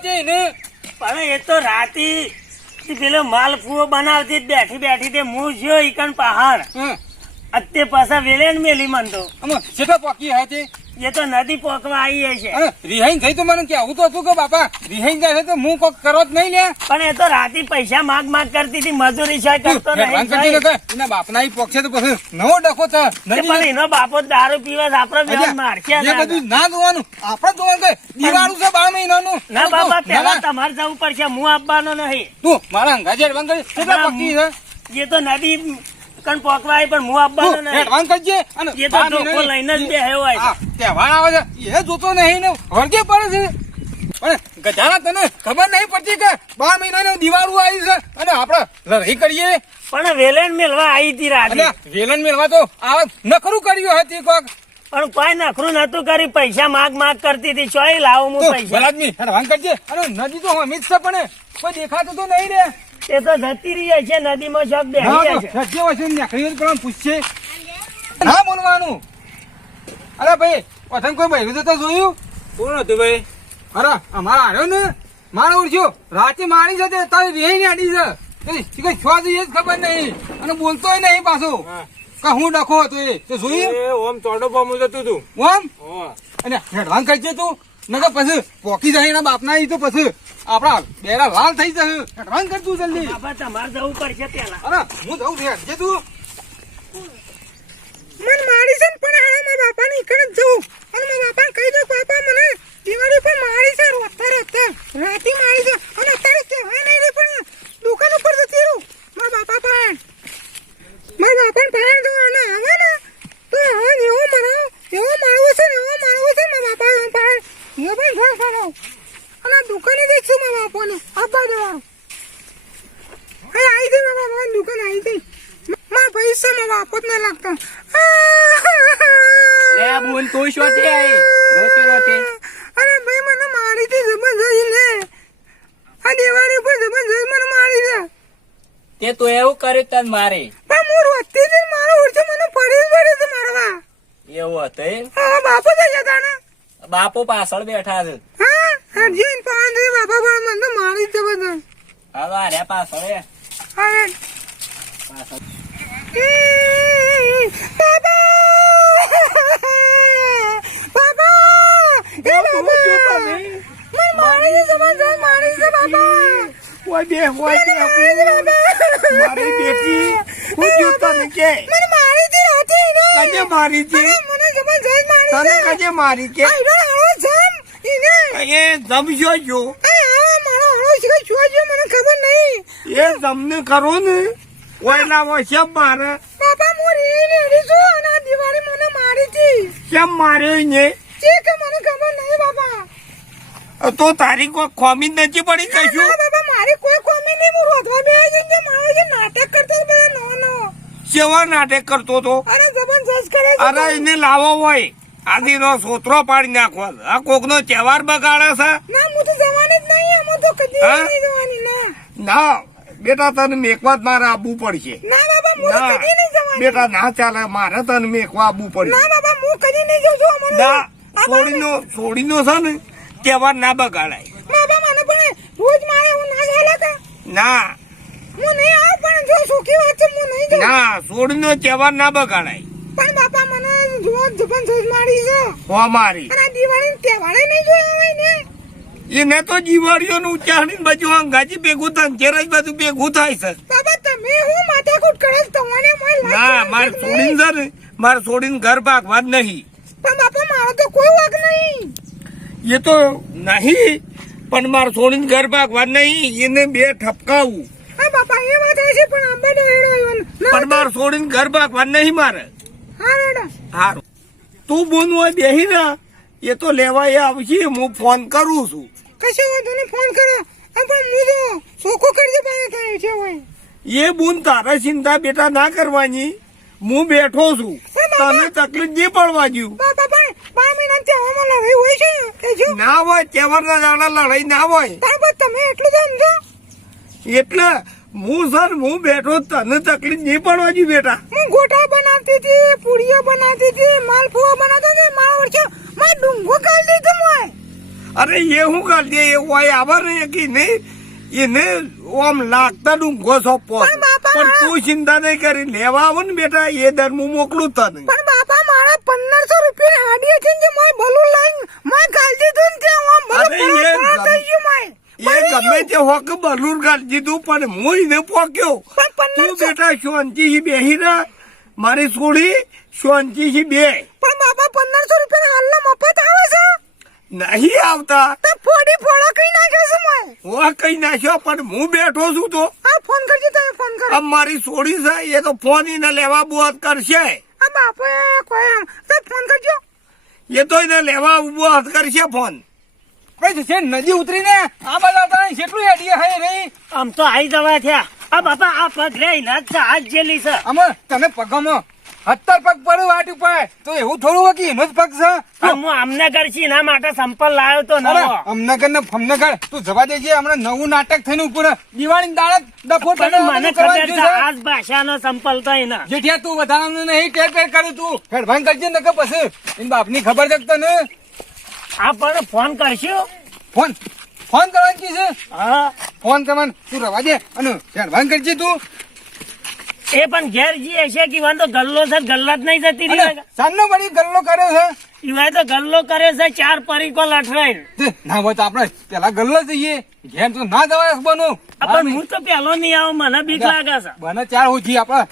છે પણ એ તો રાતે પેલો માલપુઓ બનાવતી બેઠી બેઠી તે હું જો ઈકન પહાડ. અત્તે પાછા ને મેલી મન તો. શેઠા પાકી હે એ તો નદી પોકવા આવી છે રિહાઈન થઈ તો મને કેવું તો હતું કે બાપા? રિહાઈન જાય તો હું કોક કરો જ નહીં લે. પણ એ તો રાતી પૈસા માગ માગ કરતી હતી મજૂરી છે કરતો નહીં. એના બાપના ઈ પોક તો પછી નવો ડખો છે પણ એનો બાપો દારૂ પીવા આપડે વ્યવહાર મારશે એ બધું ના. જોવાનું. આપણે જોવાનું કે દિવાળું છે બાર મહિનાનું. ના બાપા પેલા તમારે જવું પડશે હું આપવાનો નહીં. તું મારા અંગાજે બંધ કરી કેટલા ના, છે? એ તો નદી કણ પોકવાય પણ હું આપવાનો નહીં. હેડવાન કરજે અને એ તો ડોકો લઈને જ બેહ્યો હોય તહેવાર આવે છે. એ જોતો નહીં ને. વળગે પડે છે. પણ ગધારા તને ખબર નહીં પડતી કે બાર મહિનાનું દિવાળું આવી છે અને આપણે લડાઈ કરીએ. પણ વેલણ મેળવા આવી હતી રાતે. વેલણ મેળવા તો આ નખરું કર્યું હતી કોક. પણ કોઈ નખરું નતું કરી પૈસા માગ માગ કરતી હતી. ચોય લાવું હું પૈસા. ભલાદમી હેડવાન કરજે. અને નદી તો અમિત છે પણ કોઈ દેખાતું તો નહીં રે. એ તો જતી રહી છે નદીમાં શોખ તો છે સજ્જે નીકળી હોય તો પેલાને પૂછશે. ના બોલવાનું. અરે ભાઈ વતન કોઈ બહેરું જતા જોયું? કોણ હતું ભાઈ? અરે અમારા આવ્યો ને. મારો ઓળખ્યો રાતે મારી છે તે રે ને આડી છે. તે કઈ છ એ જ ખબર નહીં. અને બોલતોય નહીં પાછો. કે હું ડખો હતો એ. તે જોયું? એ ઓમ ચોડો પામું જતું તું. ઓમ? અને હેડવાન કરજે તું. નકર પછી પોકી જાય એના બાપના ઈ તો પછી આપડા બેરા લાલ થઈ જશે. હેડવાન કર તું જલ્દી. બાપા તમારે જવું પડશે પેલા. અરે હું જઉં છું જે તું. મન મારી છે ને પણ હાણા મારા બાપાને જ જવું. અને મારા બાપાને કહી દો બાપા મને દિવાળી પર મારી છે રોતા રોતા. રાતી મારી છે. અને અત્યારે કહેવાય નહીં રે પણ દુકાન ઉપર જતી રહું. મારા બાપા પણ. મારા બાપાને પાણ જો અને આવે ને તો હવે એવો મારો એવો મારવો છે ને એવો મારવો છે મારા બાપા પણ ઘર ફરો અને દુકાને જઈશું મારા બાપાને? આપવા દેવાનું એ આવી ગઈ મારા દુકાન આવી મારા પૈસા મારા બાપો જ ના લાગતા. લે શું છે રોતે રોતે. અરે ભાઈ મને મારી હતી જબરજસ્ત આ દિવાળી ઉપર જબરજસ્ત મને મારી છે. તે તો એવું કર્યું તન મારે? પણ હું રોતી હતી મારો ઉડશે મને પડી જ પડી છે મારવા. એવું હતું? હા બાપુ થઈ જતા ને. બાપુ પાછળ બેઠા છે. હા હરજી ને પાંચ બાપા પણ મને મારી જ જબરજસ્ત હવે આ રહ્યા પાછળ એ. અરે. પાછળ. મારી છે છે છે બેટી હું જોતો કે. મારી હતી મારી છે અરે મને જબરજસ્ત મારી તને કજે મારી કે? એ જમજો જો. મને ખબર નહીં. એ જમને કરો ને. ઓય લાવો છે મારે? બાપા હું રી રેડી છું અને દિવાળી મને મારી હતી. કેમ માર્યો ને છે કે મને ખબર નહીં બાપા. તો તારી કોઈ ખોમી નથી પડી કશું? બાબા મારી કોઈ ખોમી નહીં. હું રોધવા બે જઈને મારો જે નાટક કરતો હતો બધા નો નો સેવા નાટક કરતો તો અરે જબરજસ્ત કરે અરે એને લાવો હોય. આદિ નો સોતરો પાડી નાખો આ કોક નો તહેવાર બગાડે છે? ના હું તો જવાની જ નહીં હું તો કદી નહીં જવાની ના. ના બેટા તને મેકવા જ મારે આવવું પડશે. ના બાબા હું તો કદી નહીં જવાની. બેટા ના ચાલે મારે તને મેકવા આવવું પડશે. ના બાબા હું કદી નહીં જઉં છું અમારે ના આ સોડીનો સોડીનો છે ને તહેવાર ના બગાડાય. બાબા મને પણ રોજ મારે હું ના ચાલે કા? ના. હું નહીં આવ પણ જો સુખી વાત છે હું નહીં જઉં. ના સોડીનો તહેવાર ના બગાડાય. પણ બાપા મને જો જબરજસ્ત મારી છે હો મારી. અને દિવાળી તહેવારે નહીં જોયા હોય ને? એને તો જીવાડીઓનું ઉચ્ચારણ બાજુ અંગાજી ભેગું થાય ઘેર બાજુ ભેગું થાય છે. બાબા તમે હું માથાકૂટ કરો? તમને ના મારે છોડીને? છે ને મારે છોડીને ઘર ભાગવા જ નહીં. પણ બાપા મારો તો કોઈ વાગ નહીં. એ તો નહીં પણ મારે છોડીને ઘર ભાગવા નહીં એને બે ઠપકાવું. બાપા એ વાત છે પણ આંબે નો ને. પણ મારે છોડીને ઘર ભાગવા નહીં મારે. હારું. તું બોન હોય બેહી ના એ તો લેવા એ આવશે હું ફોન કરું છું. કશો વાંધો નહીં ફોન કરો. પણ હું જો સોખો કરજે પાસે થાય છે એ બોન તારા ચિંતા બેટા ના કરવાની. હું બેઠો છું. તને તકલીફ નહીં પડવા જ્યું ના હોય કે ના દાડા લડાઈ ના હોય. તમે એટલું સમજો. એટલે હું સર હું બેઠો તને તકલીફ નહીં પડવાજી બેટા. હું ગોટા બનાવતી હતી પૂરીઓ બનાવતી હતી માલપુઆ બનાવતી હતી મારા વર્ષે મારે ડુંગો કાઢી દીધું મોય અરે એ હું કરી દે એ હોય આવા રે કે નહીં એને ઓમ લાગતા ડુંગો સોપો પણ તું ચિંતા નહીં કરી લેવા આવો ને બેટા એ દર હું મોકલું તને. પણ બાપા મારા પંદરસો રૂપિયા હાડીએ છે જે મોય ભલું લઈને મોય ગાલ દીધું ને ઓમ ભલું અરે થઈ ગયું મોય એ ગમે તે હોક બલૂર ગાલી દીધું પણ હું એને પોક્યો. પણ તું બેટા શાંતિથી બેહી રહે મારી છોડી શાંતિથી બે. પણ બાપા પંદરસો રૂપિયા હાલના મફત આવે છે? નહીં આવતા. તો ફોડી ફોડો કઈ નાખ્યો છે મોય હું કઈ નાખ્યો પણ હું બેઠો છું તો. આ ફોન કરજો તમે ફોન કરો. આ મારી છોડી છે એ તો ફોન એને લેવા બોત કરશે. આ બાપે કોઈ આમ તો ફોન કરજો. એ તો એને લેવા બોત કરશે ફોન. ભાઈ છે નદી ઉતરીને આ બધા હતા કેટલું હેડીએ રહી આમ તો આઈ જવા થયા. આ બાપા આ પગ રે ના હાથ જેલી છે. તમે પગમાં હત્તર પગ પડ્યું વાટ ઉપર. તો એવું થોડું કે એનો જ પગ છે? હું એના માટે સંપલ લાવ્યો તો નવો. અમનગર ને ફમનગર તું જવા દેજે હમણાં નવું નાટક થઈને ઉપર. દિવાળી ડફો પણ મને ખબર છે આ ભાષાનો સંપલ તો એના. તું વધારાનું નહીં ટેર ટેર તું. હેડભાન કરજે ને કે પછી. એની બાપની ખબર છે તને? આ પણ ફોન કરશું? ફોન? ફોન કરવાની કી છે? હા. ફોન કરવાનું તું રવા દે અને હેડભાન કરજે તું. એ પણ ઘેર જી હશે કે વાંધો તો ગલ્લો છે ગલ્લા જ નહીં જતી રહી સામનો પડી ગલ્લો કર્યો છે. ઈવાય તો ગલ્લો કરે છે ચાર પરીકો લઠરાઈ ના હોય તો આપણે પેલા ગલ્લો જઈએ. ઘેર તો ના જવાય બનો પણ હું તો પેલો નહીં આવું મને બીક લાગે છે. બને ચાર ઓછી આપણે.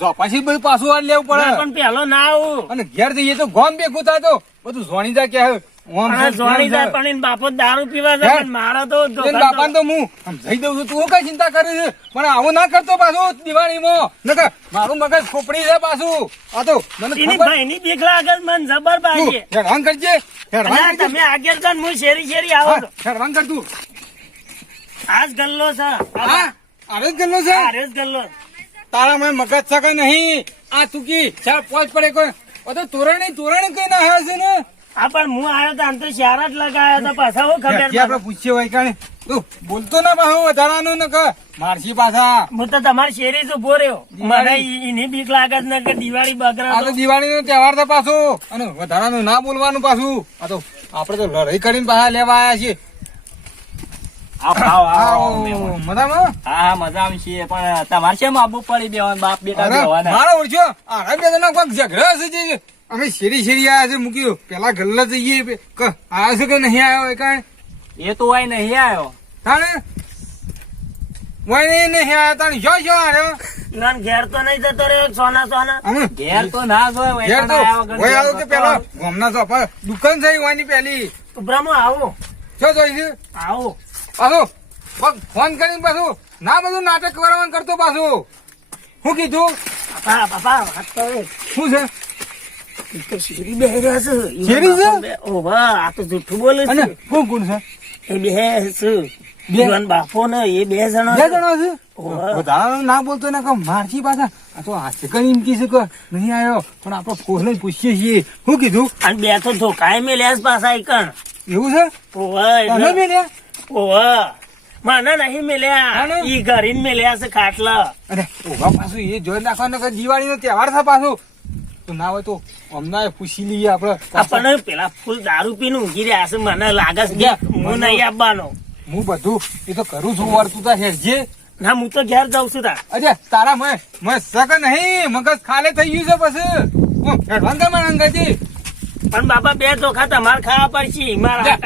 જો પછી બધું પાછું વાર લેવું પડે. પણ પેલો ના આવું. અને ઘેર જઈએ તો ગોમ બે થાય તો બધું જોણી જાય કે મારો મગજ ખોપડી છે પાછું. આ તો મને મને જબર હેરાન કરજે. તમે આગળ હું શેરી શેરી આવો હેરાન કર તું. આજ ગલ્લો છે. આરે ગલ્લો છે? આરે ગલ્લો તારા મેં મગજ છે નહીં? આ તુકી ચાર પોચ પડે કોઈ તોરણ તો તોરણી તોરણી કઈ ના હશે ને. આ પણ હું આવ્યો તો આમ તો શાર જ લગાયો તો પાછા હું ખબર ઘેરથી આપણે હોય કાણે? બોલતો ના પાછો વધારાનું ન મારસી પાછા. હું તો તમારી શેરી જ ઊભો રહ્યો. મને એની બીક લાગે જ કે દિવાળી આ તો દિવાળી નો તહેવાર છે પાછો. અને વધારાનું ના બોલવાનું પાછું. આ તો આપડે તો લડાઈ કરીને પાછા લેવા આવ્યા છીએ. તમારે શેમ આબુ પડી દેવાનું? બાપ બેટા ઝઘડા જે. અમે શેરી શેરી આયા છે મૂક્યું પેલા ગલ્લા જઈએ આયા છે કે નહીં આવ્યો એ કાંઈ? એ તો વાય નહીં આવ્યો તાણે? વાય નહીં આવ્યો તાણે. જો જો આવ્યો ના ઘેર તો નહીં જતો રહ્યો સોના સોના. ઘેર તો ના જોય ઘેર તો વૈકાણા આવ્યા વગર હોય આવ્યો કે પેલા ગામના તો આપણે દુકાન છે વાની પેલી ઉભરામો આવો. શું જોઈ છે. આવો. પાછો ફોન કરીને પાછું. ના બધું નાટક કરવાનું કરતો પાછું. શું કીધું? પાપા બાપા વાત તો શું છે? શેરી બેહી રહ્યા છે શેરી છે? ઓ વાહ, આ તો જૂઠું બોલે છે કોણ કોણ છે? એ બે. છે બે? બાપો ને એ બે જણા બે જણા છે? ઓહો. ના બોલતો ને કે મારથી પાછા. આ તો હાથે કઈ ઇમકી છે કે નહીં આવ્યો પણ આપણે ફોન પૂછીએ છીએ. શું કીધું? અને બે તો ધોકાએ મેલ્યા પાછા એવું છે? ઓવા મેલ્યા? ઓવા મને નહીં મેલ્યા? ઈ ઘરીને મેલ્યા છે ખાટલા. અરે ઓવા પાછું એ જોઈ નાખવાનું કે દિવાળીનો તહેવાર છે પાછું. ના હોય તો હમણાં પૂછી લઈએ આપડે આપણને પેલા ફૂલ દારૂ પીને ઊંઘી રહ્યા છે. મને લાગે છે હું નહીં આપવાનો હું બધું એ તો કરું છું વર્તું તા હેરજે ના હું તો ઘેર જાઉં છું તા. અજય તારા મેં મેં સક નહીં મગજ ખાલે થઈ ગયું છે બસ હું હેડવાન કર મારા અંગાજી. પણ બાપા બે ચોખા તમારે ખાવા પડશે મારા.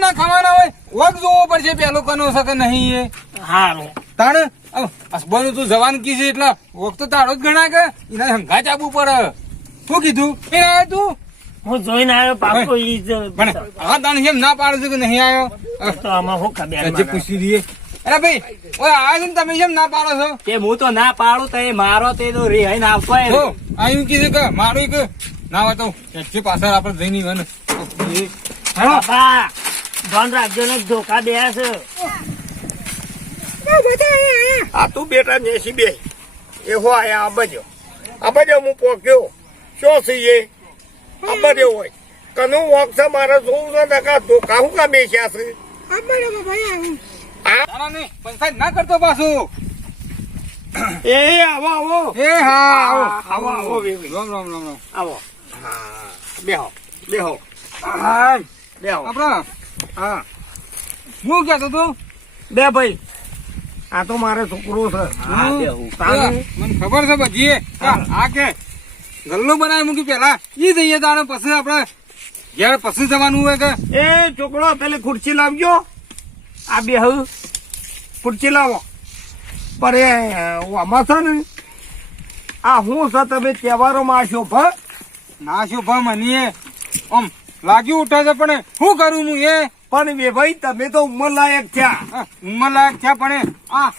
ના ખાવાના હોય. વગ જોવો પડશે પેલો કનો સક નહીં એ. હારું. તાણે હસબન્ડ તું જવાન કી છે એટલે વખત તો તારો જ ગણા કે એને હંગા ચાબુ પડે. શું કીધું? એ આવ્યો તું? હું જોઈને આવ્યો પાકો ઈ જ પણ હા તને કેમ ના પાડું છો કે નહીં આવ્યો તો આમાં શું ખબર આજે પૂછી દઈએ અરે ભાઈ ઓય આવ્યો છે તમે કેમ ના પાડો છો? કે હું તો ના પાડું તો એ મારો તે તો રિહાઈ ના આવતો હો આવ્યું કીધું કે મારું કે ના હોય તો જે પાછળ આપણે જઈને નહીં ને. હાલો બાપા ધ્યાન રાખજો ને ધોકા દે છે. આ આયા. તું બેટા નેસી બે. એ હો આયા આ અબજો આ બાજુ હું પોક્યો. શું છીએ આ બાજુ હોય. કનું વોક છે મારે જોવું છે ને કા ધોકા? હું કા બેસ્યા છે? પંચાયત ના કરતો પાછું. એ આવો આવો. એ હા આવો. આવો આવો. રામ રામ રામ રામ. આવો. હા બેહો બેહો. હા બેહો. આપણા? હા. હું કહેતો તું બે ભાઈ. આ તો મારે છોકરો છે. હા, બેહું. તારે? મને ખબર છે બધી. આ કે. ગલ્લો બનાવી મૂકી પેલા ઈ જઈએ તારે પછી આપણે ઘેર પછી જવાનું હોય કે એ છોકરો પેલી ખુરશી લાવજો. આ બે ખુરશી લાવો. પણ એ આમાં છે ને આ હું છે તમે તહેવારોમાં આ શોભા? ના શોભા ભા મનીએ આમ લાગ્યું ઉઠે છે પણ શું કરું હું એ? પણ ભાઈ તમે તો ઉંમર લાયક થયા. આ ઉંમર લાયક છે પણ આ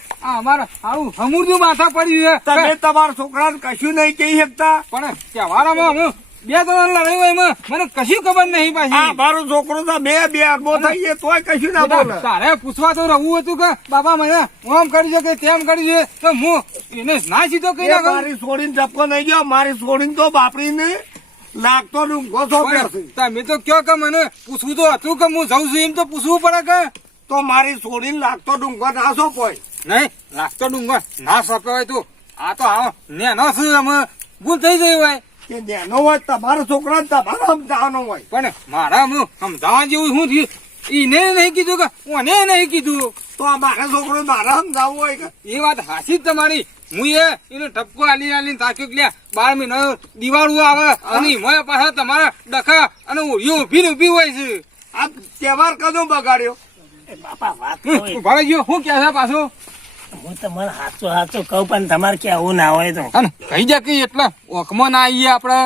આવું માથા પડ્યું છે. તમે તમારા છોકરાને કશું નહીં કહી શકતા? પણ તહેવારોમાં હું બે ત્રણ લડાઈ હોય એમાં મને કશું ખબર નહીં પાછી. મારો છોકરો તો બે બે અરબો થઈ ગયો તોય કશું ના બોલે. તારે પૂછવા તો રહવું હતું કે બાબા મને આમ કરી છે કે તેમ કરી છે તો હું એને ના સીધો કહી નાખું. મારી છોડીને ધપકો નહીં ગયો મારી છોડીને તો બાપરીને લાગતો ડુંગો સોંપ્યો છે તમે તો કયો કે મને પૂછવું તો હતું કે હું જઉં છું એમ તો પૂછવું પડે કે? તો મારી છોડીને લાગતો ડુંગો ના સોંપોય નહીં લાગતો ડુંગર ના સોંપ્યો હોય તો. આ તો આવો નેનો છે અમે ભૂલ થઈ ગઈ હોય? કે નેનો હોય તમારો છોકરા તમારા સમજાવવાનો હોય. પણ મારા હું સમજાવવા જેવું શું થયું? એને નહીં કીધું કે ઓને નહીં કીધું? તો આ મારા છોકરો મારા સમજાવવું હોય કે? એ વાત હાસી જ તમારી. હું એ એને ટપકો આલી આલી તાક્યું કે બાર મહિના દિવાળું આવે અને એમાં પાછા તમારા ડખા અને ઊભી ઊભી ઊભી હોય છે. આ તહેવાર કદો બગાડ્યો? બાપા વાત રહી ગયો શું કે છે પાછું? હું તમારે સાચું સાચું કહું પણ તમારે કેવું ના હોય તો. કહી જા કે એટલા ઓખમાં ના આવીએ આપડે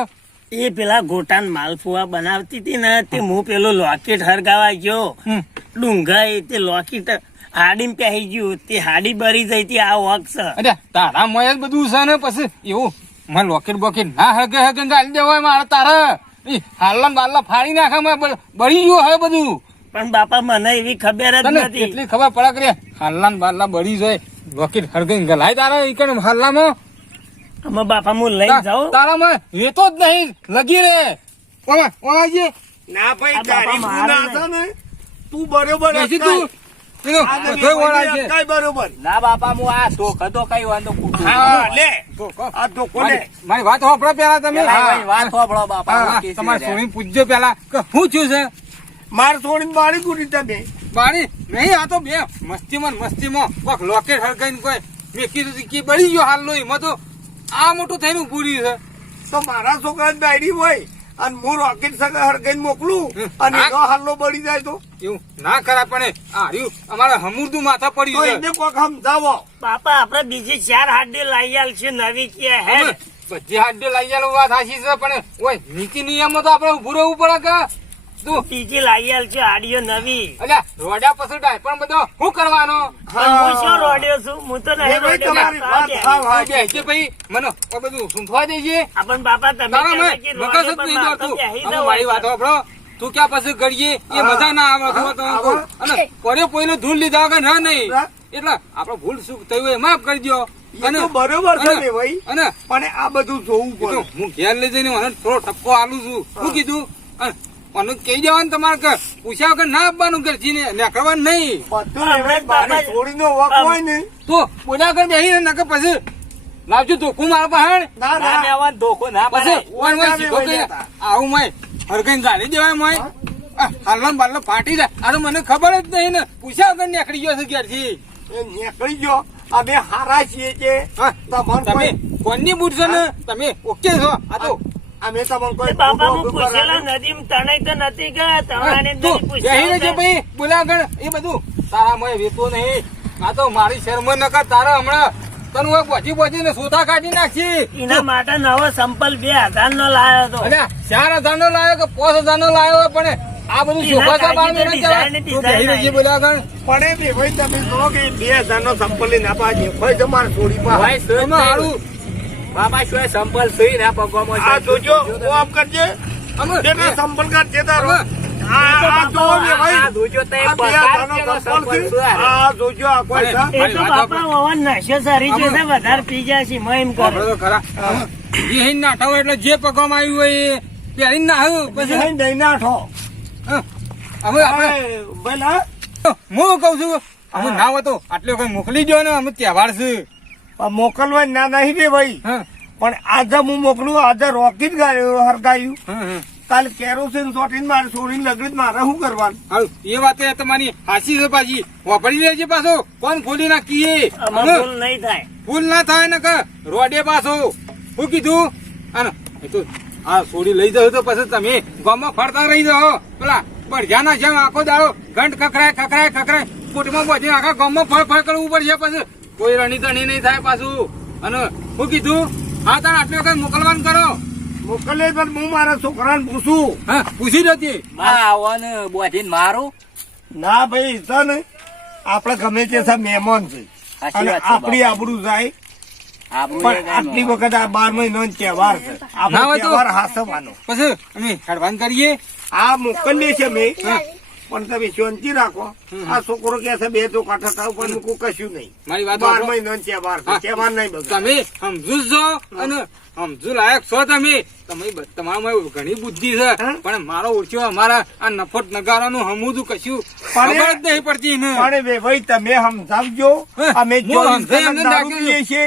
એ પેલા ગોટાન માલપુઆ બનાવતી હતી ને તે હું. પેલો લોકેટ હરગાવા ગયો. હમ. એ તે લોકેટ હાડી પહેરી ગયું. તે હાડી બરી જઈ હતી આ વોક છે અરે તારા મય જ બધું છે ને પછી એવું મને લોકેટ બોકેટ ના હગે હગે ગાલી દેવાય મારે તારે. ઈ હાલલા ને બાલલા ફાડી નાખે મેં બળી ગયું હવે બધું. પણ બાપા મને એવી ખબર જ નથી. એટલી ખબર પડે કે હાલલા ને બાલલા બળી જાય વકીલ હરગઈ ગલાય તારા ઈ કણ હાલલામાં અમે બાપા હું લઈ જાઉં. તારામાં રેતો જ નહીં લગી રે. ઓમાં ઓમાં જે ના ભાઈ તારી ગુના છે ને તું બરોબર તું ના બાપા હું આ ધોખા હતો કઈ વાંધો મારી વાત હોભળો પેલા તમે. વાત સાંભળો બાપા હા, હું હા, કીધું તમારે સોની પૂછજો પેલા કે શું થયું છે? માર છોડીને બાળી કુડી તમે. બારી નહીં આ તો બે મસ્તીમાં ને મસ્તીમાં. કોક લોકેટ હરગાઈને કોઈ મેં કીધું હતું કે બળી ગયો હાલ એમાં તો આ મોટું થઈને પૂરી છે. તો મારા છોકરા બાયડી હોય. અને હું રોકેટ સગા હરગાઈને મોકલું અને. એનો હાલ્લો બળી જાય તો? એવું ના કરા પણ આર્યું અમારે હમુરદું માથા પડી પડ્યું છે. એને કોક સમજાવો. બાપા આપડે બીજી ચાર હાડી લઈ આલ છે નવી કે હે? બધી હાડી લઈ ગયેલું વાત હાસી છે પણ ઓય નીતિ નિયમો તો આપણે ઉભું રહેવું પડે કે? તું બીજી લાવી આલ છે નવી. અલ્યા રોડ્યા પછી ડાયપણ બધો શું કરવાનો? હું શું રોડ્યો છું? હું તો નહીં રોડ્યો ભાઈ મને આ બધું સૂંઘવા દેજે. આપણ બાપા તમે કે મારે વાત. સાંભળો. તું ક્યાં પછી કરીએ? એ મજા ના આવે તો અને પડ્યો કોઈનો ધૂળ લીધા વગર ના નહીં. હા. એટલે આપણે ભૂલ શું થયું એ માફ કરી દો બરોબર છે ભાઈ. અને પણ આ બધું જોવું પડે. હું ઘેર લઈ જઈને મને થોડો ટપકો આલું છું. શું કીધું? મને કહી દેવાનું તમારે કે પૂછ્યા વગર ના આપવાનું કે જીને નીકળવાનું નહીં. છોડીનો વક હોય ને. તો બોલ્યા વગર બેસી નકર પછી લાવજો ધોકું મારા પાસે. આવું મય હરગાઈને ગાડી દેવાય મય. હાલમ બાલમ ફાટી જાય. આ તો મને ખબર જ નહીં ને. પૂછ્યા વગર નીકળી ગયો છે ઘેરથી. નીકળી ગયો. અમે હારા છીએ કે તમે કોની બુટ ને? તમે ઓકે છો? આ તો અમે તમને કોઈ બાપા ખોટું હું અબડું પૂછેલા કરાવ્યું? નદીમ તણાઈ તો નથી ગયા તણાને તું નથી બેહી રહેજે પૂછ્યા ભાઈ બોલ્યા એ બધું. તારા મય વેતો નહીં. આ તો મારી શરમ નકર તારા હમણાં તને હું પહોંચી પહોંચી ને કાઢી નાખી. એના માટે નવો સંપલ બે હજાર નો લાયો હતો. અલ્યા ચાર હજાર નો લાયો કે પાંચ હજાર નો લાયો પણ આ બધું એના શોભા પડે બી ભાઈ તમે કહો કે બે હજાર નો સંપલ લઈને આપવા દે કોઈ તમારે છોડી પાસે ભાઈ સહી એમાં હારું. બાબા શું એ સંભળ ને ના પગવામાં આ જોજો ઓફ કરજે. જેના સંપલ કાઢ તારો. હવે. આ આ જોવો ને આ ભાઈ. જોજો તો એક આ બે બગાડ હજારનો જેવો સંપલ સંભળ છે. છે આ. આ જોજો આ કોઈ અરે, છે? એ મારી તો વાત બાપા ઓવન નશો સરી છે ને વધારે પી જાય છે મેં એમ આપણે કરે તો ખરા એ હિન નાઠા હોય એટલે જે પગવામાં આવ્યું હોય એ પહેરીને પછી હા. હવે આપણે હું કઉ છું અમે ના હતો આટલો કોઈ મોકલી દો ને અમે તહેવાર છે. મોકલવા ના નહીં રે ભાઈ. હા. પણ આજે હું મોકલું આજે રોકી જ હરગાયું. હા, હા. તાલ કેરોસીન ચોટીને મારે છોડીને લગડી મારે શું કરવાનું? એ વાત એ તમારી હાસી છે પાછી. વાપરી લેજે પાછો. કોણ ખોલી નાખીએ આમાં હમ. ભૂલ નહીં થાય. ફૂલ ના થાય ને કે રોડે પાછો. શું કીધું? અને તો આ સોડી લઈ જાવ તો પછી તમે ગામમાં ફરતા રહી જાઓ. પેલા બળજાના જેમ આખો દાડો ઘંટ ખખરાય ખખરાય ખખરાય કોટમાં બધી આખા ગામમાં ફળ ફળ કરવું પડશે પછી. કોઈ રણી તણી નહીં થાય પાછું. અને શું કીધું હા તાર આટલી વખત મોકલવાનું કરો. મોકલે પણ હું મારા છોકરાને પૂછું. હા પૂછી જતી મા આવવાને ને બોધીને મારું. ના ભાઈ છે ને આપણે ગમે તે છે મહેમાન છે. અને આપણી. આબરૂ જાય પણ આટલી વખત આ બાર મહિનો તહેવાર છે. આપણે તહેવાર હાસવાનો. પછી અમે હેડવાન કરીએ. આ મોકલીએ છીએ મેં પણ તમે શાંતિ રાખો. આ છોકરો કે છે? બે તો કાઠા થાવ પણ મૂકું કશું નહીં. મારી વાત બાર. મહિનો છે બાર તહેવાર નહીં બધા તમે સમજુ છો અને સમજુ લાયક છો તમે. તમે તમારામાં ઘણી બુદ્ધિ છે. પણ મારો ઓછો અમારા આ નફટ નગારાનું હમુદું કશું પણ ખબર જ નહીં પડતી ને. ભાઈ તમે સમજાવજો. અમે છીએ.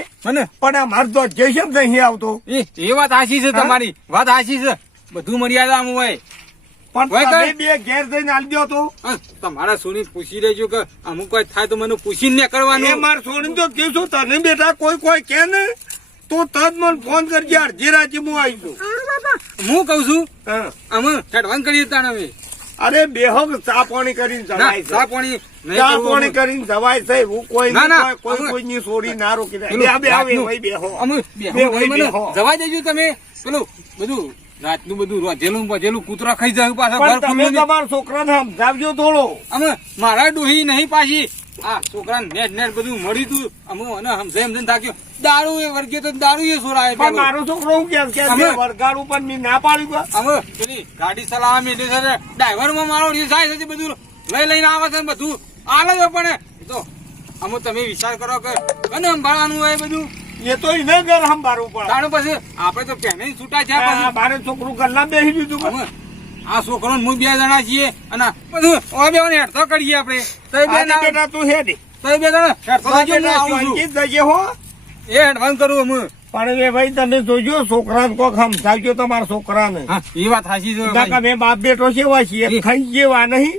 પણ અમારે તો જે નહીં આવતો. એ વાત હાચી છે તમારી. વાત હાચી છે. બધું મર્યાદામાં હોય. પણ હોય તમે કઈ? બે ઘેર જઈને આલી દો તો. તમારા સોની પૂછી લેજો કે અમુક કોઈ થાય તો મને પૂછીને એ કરવાનું. માર છોડીને તો કીધું તને બેટા કોઈ કોઈ કે ને તો તદ મને ફોન કરજે અડધી રાતે હું આવી છું હું કઉ છું? અમે હેડવાન કરીએ તાણ હવે અરે બેહોગ ચા પાણી કરીને ના જવાય ચા પાણી ચા પાણી કરીને જવાય છે હું કોઈ ના, ના, કોઈ- કોઈ છોડી ના રોકી દે. બે બે આવે બેહો. અમે બે બેહો ભાઈ મને બેહો. જવા દેજો તમે. પેલું બધું રાતનું બધું રોજેલું બજેલું કૂતરા ખાઈ જાય પાછા ઘર તમે તમારા છોકરાને સમજાવજો થોડો. અમે મારા ડોહી નહીં પાછી. આ છોકરાને નેટ નેટ બધું મળ્યું તું. અમે અને સમજાય સમજાય થાક્યો. દારૂ એ વર્ગે તો દારૂ એ સોરાય પણ મારો છોકરો હું કે છે? અમે- વરગાડું પણ મેં ના પાડ્યું કે? અમે પેલી ગાડી ચલાવવા છે ડ્રાઈવરમાં મારો રીસ થાય છે બધું. લઈ લઈને આવે છે બધું. આલે છે પણ તો. અમે તમે વિચાર કરો કે કને સંભાળવાનું હોય બધું. એ તો એને ઘર સંભાળવું પડે. તાણું પછી આપણે તો પહેલે છૂટા છે પછી. મારે છોકરું ગલ્લા બેસી દીધું? આ છોકરો હું બે જણા છીએ અને બધું ઓ બે ને હેડતો કરીએ આપણે. તો બે ના બેટા તું હેડી. તો બે જણા હેડતો હા, થજો, હું હો. એ હેડવાન કરું અમે પણ એ ભાઈ તમે જોજો છોકરાને કોક સમજાવજો તમારા છોકરા ને એ વાત હાચી છે મેં બાપ બેટો સેવા છીએ. ખાઈ જેવા નહીં?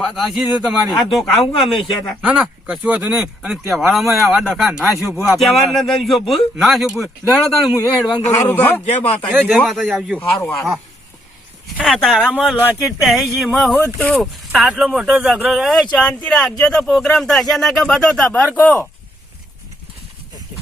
વાત હાચી છે તમારી. આ તો કામ કામે છે ના ના કશું હતું નહીં. અને તહેવારોમાં આવા ડખા ના શોભું તહેવાર કહેવાના દન ભૂલ? ના શોભું લેડો તાણે હું હેડવાન કરું. જય માતાજી જય હો. માતાજી આવજો. સારું હા. આ તારામાં લોકેટ પહેરી માં હું તું આટલો મોટો ઝઘડો એ શાંતિ રાખજો તો પ્રોગ્રામ થશે ના કે બધો તબરકો.